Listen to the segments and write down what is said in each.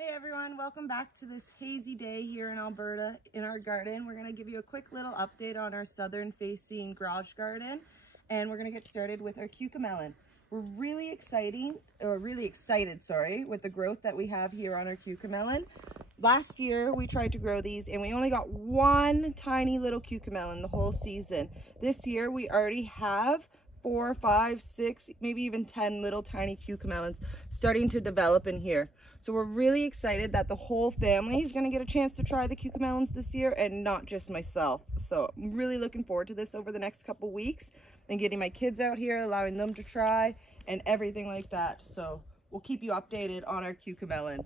Hey everyone, welcome back to this hazy day here in Alberta in our garden. We're going to give you a quick little update on our southern facing garage garden, and we're going to get started with our cucamelon. We're really excited with the growth that we have here on our cucamelon. Last year we tried to grow these and we only got one tiny little cucamelon the whole season. This year we already have 4, 5, 6, maybe even 10 little tiny cucamelons starting to develop in here. So we're really excited that the whole family is going to get a chance to try the cucamelons this year and not just myself. So I'm really looking forward to this over the next couple weeks and getting my kids out here, allowing them to try and everything like that. So we'll keep you updated on our cucamelon.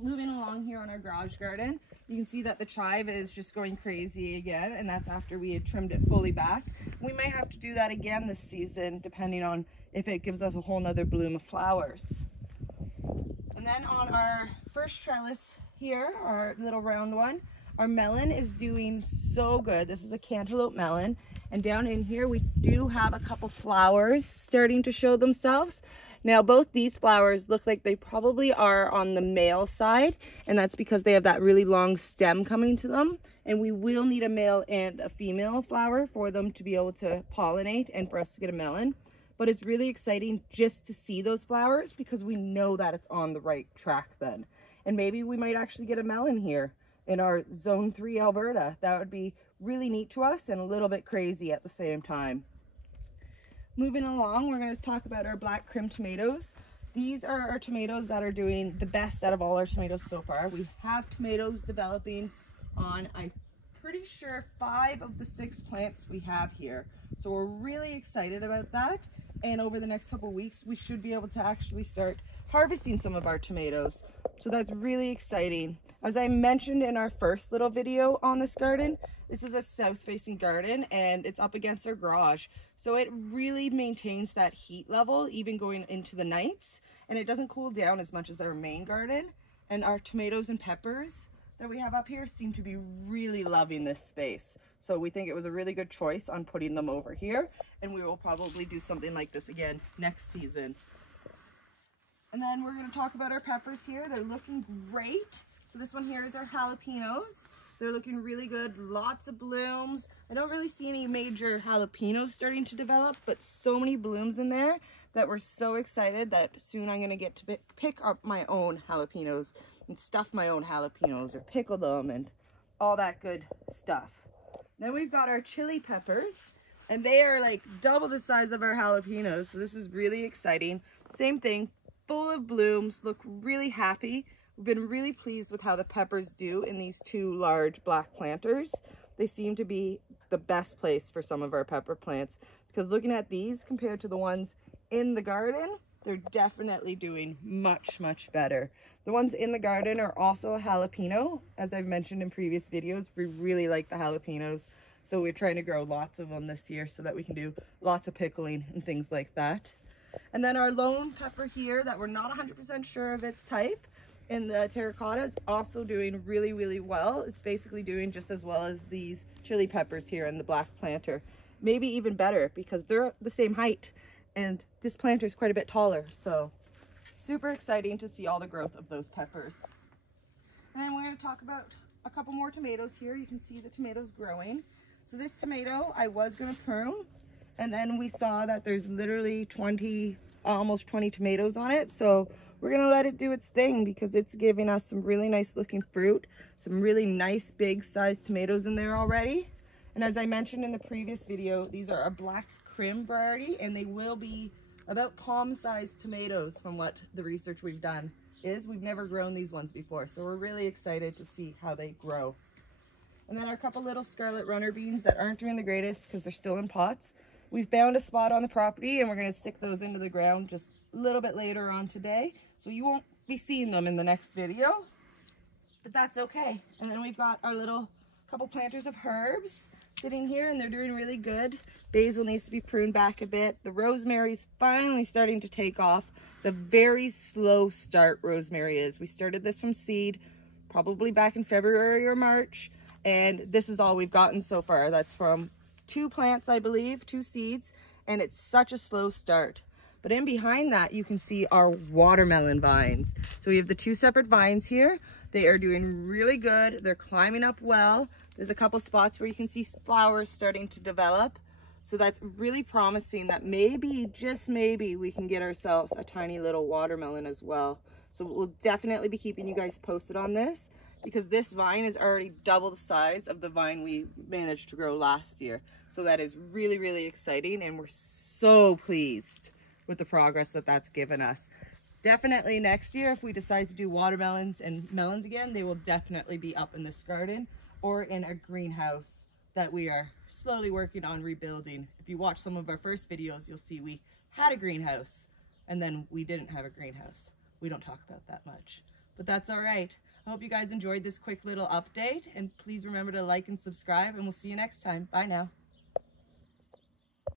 Moving along here on our garage garden, you can see that the chive is just going crazy again, and that's after we had trimmed it fully back. We might have to do that again this season depending on if it gives us a whole nother bloom of flowers. And then on our first trellis here, our little round one, our melon is doing so good. This is a cantaloupe melon, and down in here we do have a couple flowers starting to show themselves. Now both these flowers look like they probably are on the male side, and that's because they have that really long stem coming to them, and we will need a male and a female flower for them to be able to pollinate and for us to get a melon. But it's really exciting just to see those flowers because we know that it's on the right track then. And maybe we might actually get a melon here in our Zone 3 Alberta. That would be really neat to us and a little bit crazy at the same time. Moving along, we're going to talk about our black crim tomatoes. These are our tomatoes that are doing the best out of all our tomatoes so far. We have tomatoes developing on, I'm pretty sure, 5 of the 6 plants we have here. So we're really excited about that. And over the next couple of weeks, we should be able to actually start harvesting some of our tomatoes. So that's really exciting. As I mentioned in our first little video on this garden, this is a south-facing garden and it's up against our garage. So it really maintains that heat level even going into the nights, and it doesn't cool down as much as our main garden. And our tomatoes and peppers that we have up here seem to be really loving this space. So we think it was a really good choice on putting them over here, and we will probably do something like this again next season. And then we're going to talk about our peppers here. They're looking great. So this one here is our jalapenos. They're looking really good, lots of blooms. I don't really see any major jalapenos starting to develop, but so many blooms in there that we're so excited that soon I'm going to get to pick up my own jalapenos and stuff my own jalapenos or pickle them and all that good stuff. Then we've got our chili peppers, and they are like double the size of our jalapenos, so this is really exciting. Same thing, full of blooms, look really happy. We've been really pleased with how the peppers do in these 2 large black planters. They seem to be the best place for some of our pepper plants, because looking at these compared to the ones in the garden, they're definitely doing much, much better. The ones in the garden are also a jalapeno. As I've mentioned in previous videos, we really like the jalapenos. So we're trying to grow lots of them this year so that we can do lots of pickling and things like that. And then our lone pepper here that we're not 100% sure of its type in the terracotta is also doing really, really well. It's basically doing just as well as these chili peppers here in the black planter. Maybe even better because they're the same height. And this planter is quite a bit taller, so super exciting to see all the growth of those peppers. And then we're going to talk about a couple more tomatoes here. You can see the tomatoes growing. So this tomato I was going to prune, and then we saw that there's literally almost 20 tomatoes on it. So we're going to let it do its thing because it's giving us some really nice looking fruit, some really nice big sized tomatoes in there already. And as I mentioned in the previous video, these are a black crim variety, and they will be about palm-sized tomatoes from what the research we've done is. We've never grown these ones before, so we're really excited to see how they grow. And then our couple little scarlet runner beans that aren't doing the greatest because they're still in pots. We've found a spot on the property, and we're going to stick those into the ground just a little bit later on today, so you won't be seeing them in the next video, but that's okay. And then we've got our little couple planters of herbs sitting here, and they're doing really good. Basil needs to be pruned back a bit. The rosemary's finally starting to take off. It's a very slow start, rosemary is. We started this from seed probably back in February or March, and this is all we've gotten so far. That's from 2 plants, I believe, 2 seeds, and it's such a slow start. But in behind that, you can see our watermelon vines. So we have the 2 separate vines here. They are doing really good. They're climbing up well. There's a couple spots where you can see flowers starting to develop. So that's really promising that maybe, just maybe, we can get ourselves a tiny little watermelon as well. So we'll definitely be keeping you guys posted on this, because this vine is already double the size of the vine we managed to grow last year. So that is really, really exciting, and we're so pleased with the progress that that's given us. Definitely next year, if we decide to do watermelons and melons again, they will definitely be up in this garden or in a greenhouse that we are slowly working on rebuilding. If you watch some of our first videos, you'll see we had a greenhouse and then we didn't have a greenhouse. We don't talk about that much, but that's all right. I hope you guys enjoyed this quick little update, and please remember to like and subscribe, and we'll see you next time. Bye now.